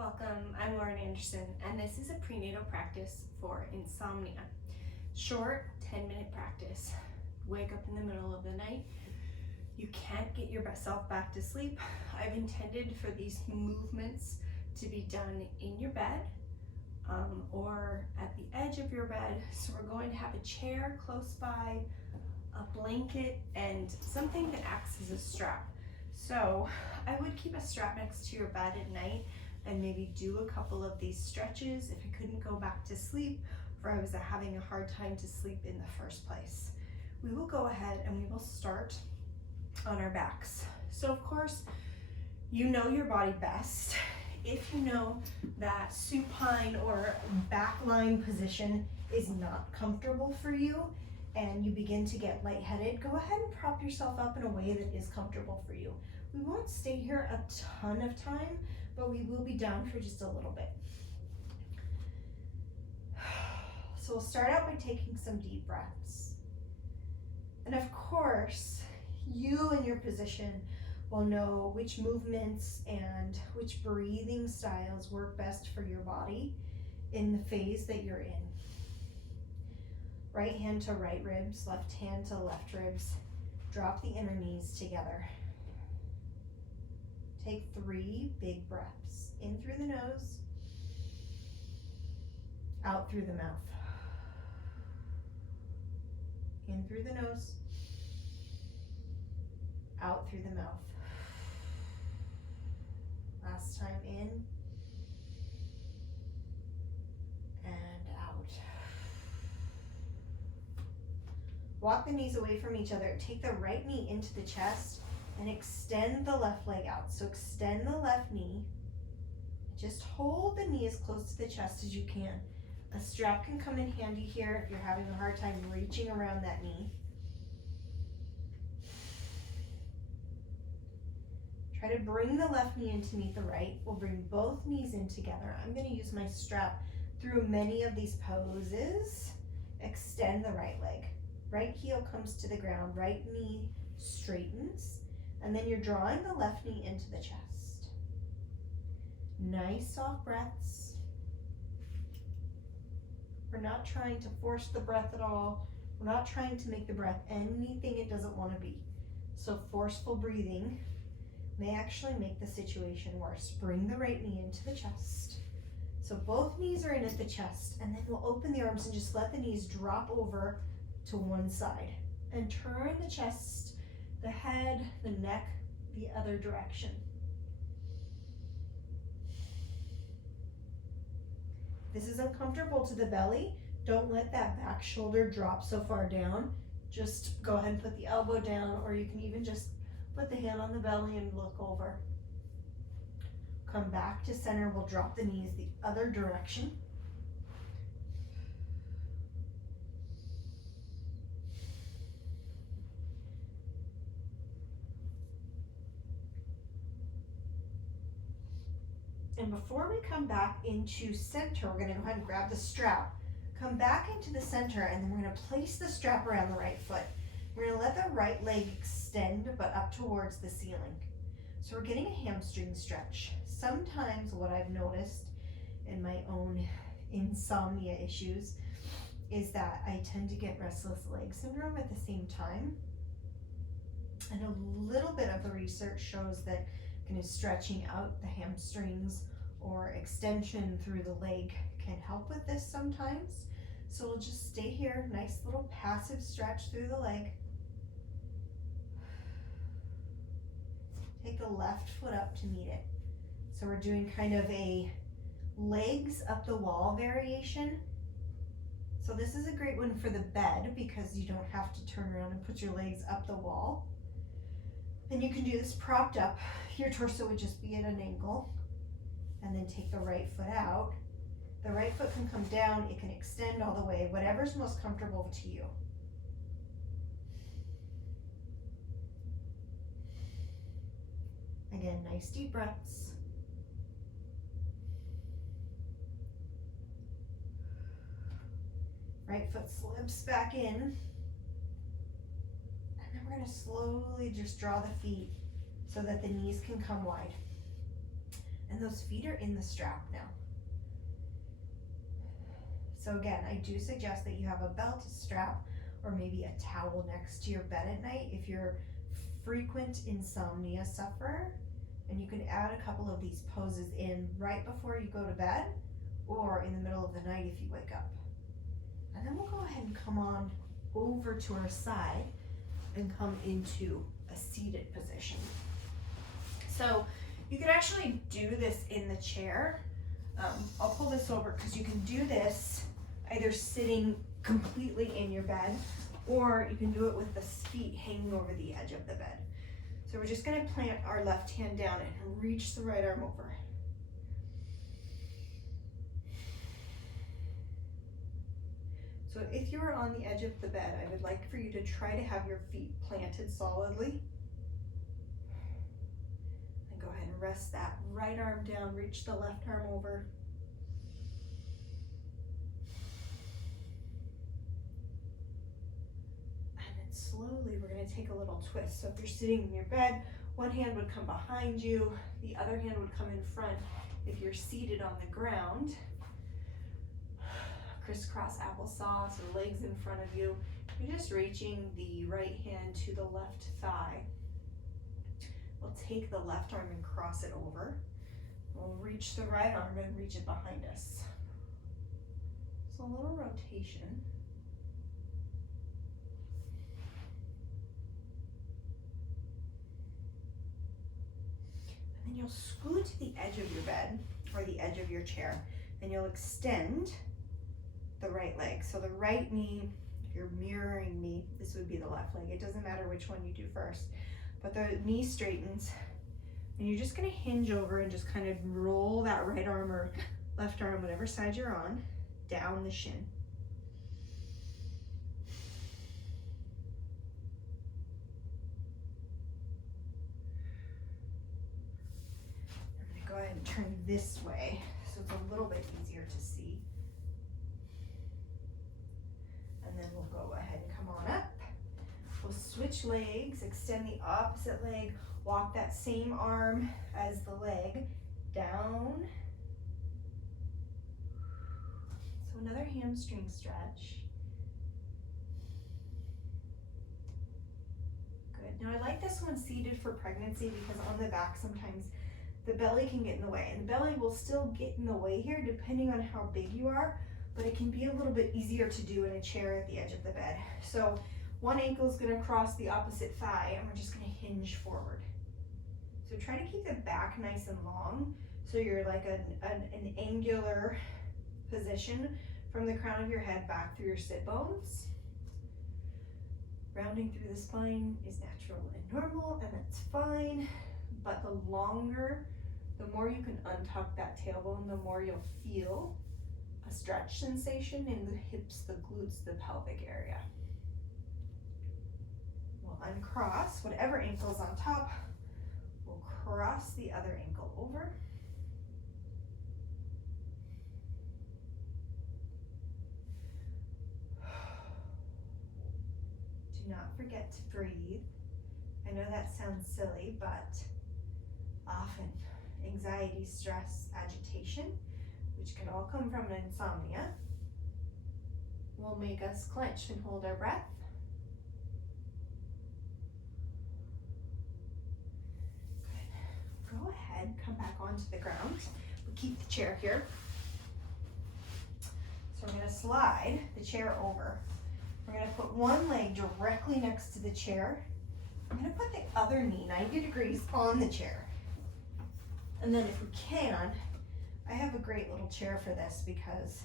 Welcome, I'm Lauren Anderson, and this is a prenatal practice for insomnia. Short 10-minute practice. Wake up in the middle of the night. You can't get yourself back to sleep. I've intended for these movements to be done in your bed or at the edge of your bed. So we're going to have a chair close by, a blanket, and something that acts as a strap. So I would keep a strap next to your bed at night and maybe do a couple of these stretches if you couldn't go back to sleep or I was having a hard time to sleep in the first place. We will go ahead and we will start on our backs. So of course, you know your body best. If you know that supine or backline position is not comfortable for you and you begin to get lightheaded, go ahead and prop yourself up in a way that is comfortable for you. We won't stay here a ton of time, but we will be down for just a little bit. So we'll start out by taking some deep breaths. And of course, you in your position will know which movements and which breathing styles work best for your body in the phase that you're in. Right hand to right ribs, left hand to left ribs. Drop the inner knees together. Take 3 big breaths. In through the nose, out through the mouth. In through the nose, out through the mouth. Last time in and out. Walk the knees away from each other. Take the right knee into the chest and extend the left leg out. So extend the left knee. Just hold the knee as close to the chest as you can. A strap can come in handy here if you're having a hard time reaching around that knee. Try to bring the left knee in to meet the right. We'll bring both knees in together. I'm going to use my strap through many of these poses. Extend the right leg. Right heel comes to the ground. Right knee straightens. And then you're drawing the left knee into the chest. Nice soft breaths. We're not trying to force the breath at all. We're not trying to make the breath anything it doesn't want to be. So forceful breathing may actually make the situation worse. Bring the right knee into the chest. So both knees are in at the chest, and then we'll open the arms and just let the knees drop over to one side. And turn the chest, the head, the neck, the other direction. This is uncomfortable to the belly. Don't let that back shoulder drop so far down. Just go ahead and put the elbow down, or you can even just put the hand on the belly and look over. Come back to center. We'll drop the knees the other direction. And before we come back into center, we're going to go ahead and grab the strap. Come back into the center, and then we're going to place the strap around the right foot. We're going to let the right leg extend, but up towards the ceiling. So we're getting a hamstring stretch. Sometimes what I've noticed in my own insomnia issues is that I tend to get restless leg syndrome at the same time. And a little bit of the research shows that kind of stretching out the hamstrings or extension through the leg can help with this sometimes. So we'll just stay here, nice little passive stretch through the leg. Take the left foot up to meet it. So we're doing kind of a legs up the wall variation. So this is a great one for the bed because you don't have to turn around and put your legs up the wall. And you can do this propped up. Your torso would just be at an angle. And then take the right foot out. The right foot can come down, it can extend all the way, whatever's most comfortable to you. Again, nice deep breaths. Right foot slips back in. And then we're going to slowly just draw the feet so that the knees can come wide. And those feet are in the strap now. So again, I do suggest that you have a belt strap or maybe a towel next to your bed at night if you're frequent insomnia sufferer. And you can add a couple of these poses in right before you go to bed or in the middle of the night if you wake up. And then we'll go ahead and come on over to our side and come into a seated position. So you can actually do this in the chair. I'll pull this over because you can do this either sitting completely in your bed or you can do it with the feet hanging over the edge of the bed. So we're just going to plant our left hand down and reach the right arm over. So if you're on the edge of the bed, I would like for you to try to have your feet planted solidly. And go ahead and rest that right arm down, reach the left arm over. And then slowly we're going to take a little twist. So if you're sitting in your bed, one hand would come behind you, the other hand would come in front. If you're seated on the ground, crisscross applesauce or legs in front of you, you're just reaching the right hand to the left thigh. We'll take the left arm and cross it over. We'll reach the right arm and reach it behind us. So a little rotation. And then you'll scoot to the edge of your bed or the edge of your chair and you'll extend the right leg. So the right knee, if you're mirroring me, this would be the left leg. It doesn't matter which one you do first, but the knee straightens and you're just going to hinge over and just kind of roll that right arm or left arm, whatever side you're on, down the shin. I'm going to go ahead and turn this way so it's a little bit easier to see. And then we'll go ahead and come on up. We'll switch legs, extend the opposite leg, walk that same arm as the leg down. So another hamstring stretch. Good. Now I like this one seated for pregnancy because on the back sometimes the belly can get in the way, and the belly will still get in the way here depending on how big you are, but it can be a little bit easier to do in a chair at the edge of the bed. So one ankle is going to cross the opposite thigh and we're just going to hinge forward. So try to keep the back nice and long so you're like an angular position from the crown of your head back through your sit bones. Rounding through the spine is natural and normal, and that's fine, but the longer, the more you can untuck that tailbone, the more you'll feel a stretch sensation in the hips, the glutes, the pelvic area. We'll uncross whatever ankle's on top. We'll cross the other ankle over. Do not forget to breathe. I know that sounds silly, but often anxiety, stress, agitation, which can all come from an insomnia, will make us clench and hold our breath. Good. Go ahead, come back onto the ground. We'll keep the chair here. So we're going to slide the chair over. We're going to put one leg directly next to the chair. I'm going to put the other knee 90 degrees on the chair. And then if we can, I have a great little chair for this because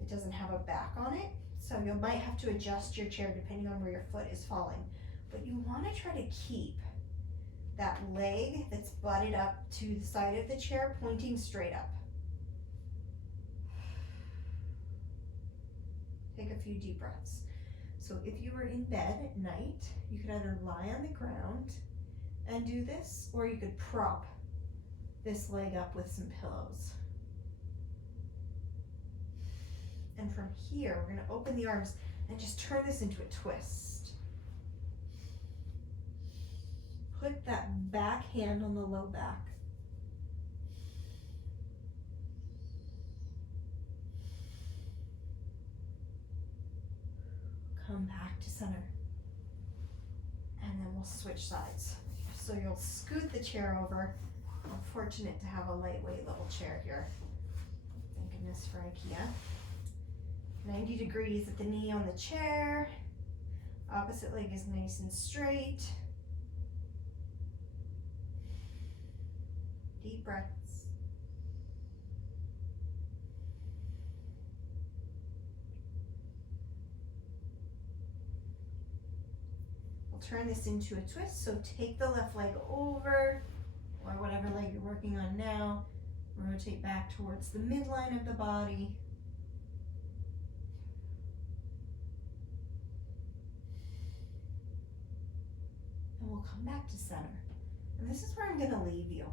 it doesn't have a back on it. So you might have to adjust your chair depending on where your foot is falling. But you want to try to keep that leg that's butted up to the side of the chair pointing straight up. Take a few deep breaths. So if you were in bed at night, you could either lie on the ground and do this, or you could prop this leg up with some pillows. And from here, we're going to open the arms and just turn this into a twist. Put that back hand on the low back. come back to center. And then we'll switch sides. So you'll scoot the chair over. I'm fortunate to have a lightweight little chair here. Thank goodness for IKEA. 90 degrees at the knee on the chair. Opposite leg is nice and straight. Deep breaths. We'll turn this into a twist, so take the left leg over, or whatever leg you're working on now. Rotate back towards the midline of the body. And we'll come back to center. And this is where I'm gonna leave you.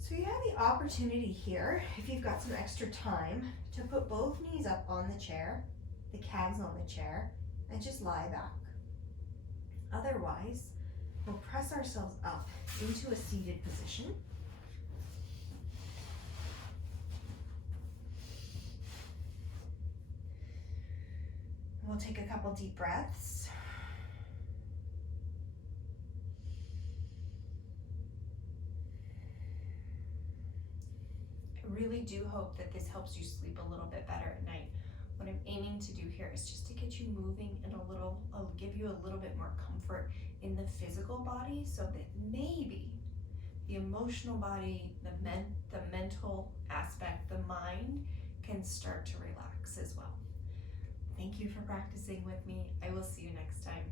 So you have the opportunity here, if you've got some extra time, to put both knees up on the chair, the calves on the chair, and just lie back. Otherwise, we'll press ourselves up into a seated position. We'll take a couple deep breaths. I really do hope that this helps you sleep a little bit better at night. What I'm aiming to do here is just to get you moving and I'll give you a little bit more comfort in the physical body, so that maybe the emotional body, the mental aspect, the mind can start to relax as well. Thank you for practicing with me. I will see you next time.